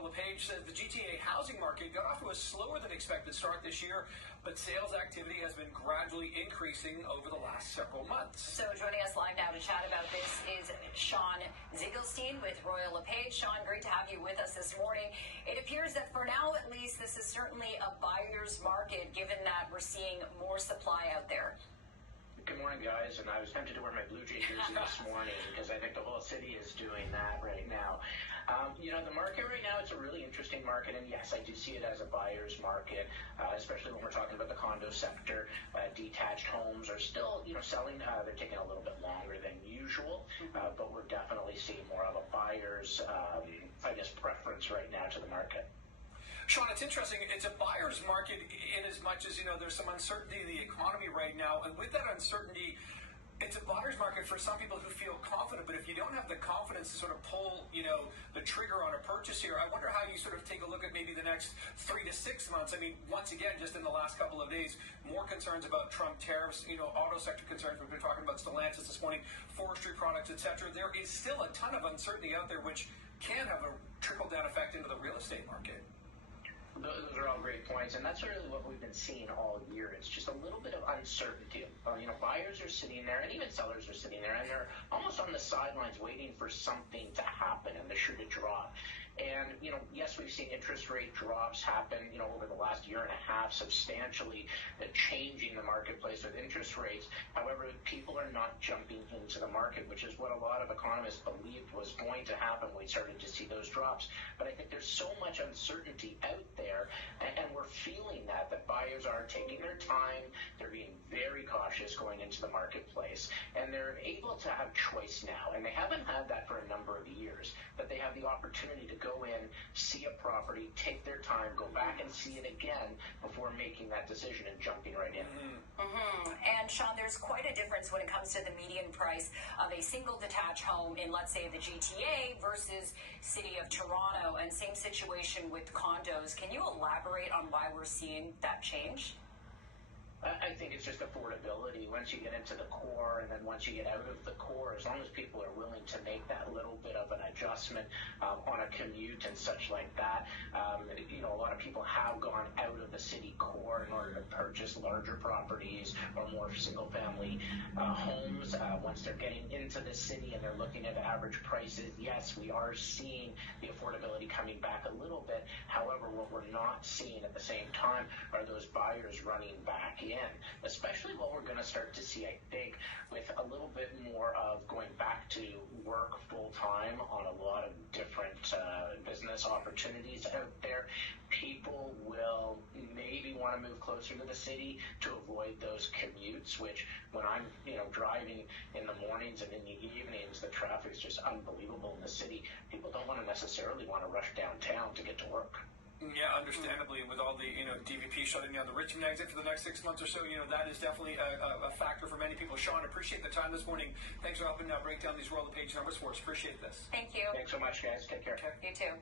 Royal LePage says the GTA housing market got off to a slower than expected start this year, but sales activity has been gradually increasing over the last several months. So joining us live now to chat about this is Shawn Zigelstein with Royal LePage. Shawn, great to have you with us this morning. It appears that for now, at least, this is certainly a buyer's market, given that we're seeing more supply out there. Good morning, guys. And I was tempted to wear my Blue Jay jersey this morning because I think the whole city is doing that right now. The market right now, it's a really interesting market. And yes, I do see it as a buyer's market, especially when we're talking about the condo sector. Detached homes are still, selling. They're taking a little bit longer than usual, but we're definitely seeing more of a buyer's, preference right now to the market. Shawn, it's interesting. It's a buyer's market in as much as, there's some uncertainty in the economy right now. And with that uncertainty, it's a buyer's market for some people who feel confident. But if you don't have the confidence to sort of pull, the trigger on a purchase here, I wonder how you sort of take a look at maybe the next 3 to 6 months. I mean, once again, just in the last couple of days, more concerns about Trump tariffs, auto sector concerns. We've been talking about Stellantis this morning, forestry products, etc. There is still a ton of uncertainty out there, which can have a trickle-down effect into the real estate market. Those are all great points, and that's really what we've been seeing all year. It's just a little bit of uncertainty. Buyers are sitting there, and even sellers are sitting there, and they're almost on the sidelines waiting for something to happen and the shoe to drop. And, yes, we've seen interest rate drops happen, over the last year and a half, substantially changing the marketplace with interest rates. However, people are not jumping into the market, which is what a lot of economists believed was going to happen when we started to see those drops. But I think there's so much uncertainty out there, and we're feeling that buyers are taking their time. They're being very cautious going into the marketplace, and they're able to have choice now. And they haven't had that for a number of years, that they have the opportunity to go in, see a property, take their time, go back and see it again before making that decision and jumping right in. And Shawn, there's quite a difference when it comes to the median price of a single detached home in, let's say, the GTA versus City of Toronto, and same situation with condos. Can you elaborate on why we're seeing that change? I think it's just affordability. Once you get into the core, and then once you get out of the core, as long as people are willing to make that little bit of an adjustment on a commute and such like that, a lot of people have gone out of the city core in order to purchase larger properties or more single-family homes. Once they're getting into the city and they're looking at average prices, yes, we are seeing the affordability coming back a little bit. However, what we're not seeing at the same time are those buyers running back in, especially what we're going to start to see, I think, with a little bit more of going back to work full-time on a lot of different business opportunities out there. People will maybe want to move closer to the city to avoid those commutes, which when I'm driving in the mornings and in the evenings, the traffic is just unbelievable in the city. People don't want to necessarily want to rush downtown to get to work. Yeah, understandably, with all the DVP shutting down the Richmond exit for the next 6 months or so, that is definitely a factor for many people. Shawn, appreciate the time this morning. Thanks for helping break down these Royal LePage numbers for us. Appreciate this. Thank you. Thanks so much, guys. Take care. You too.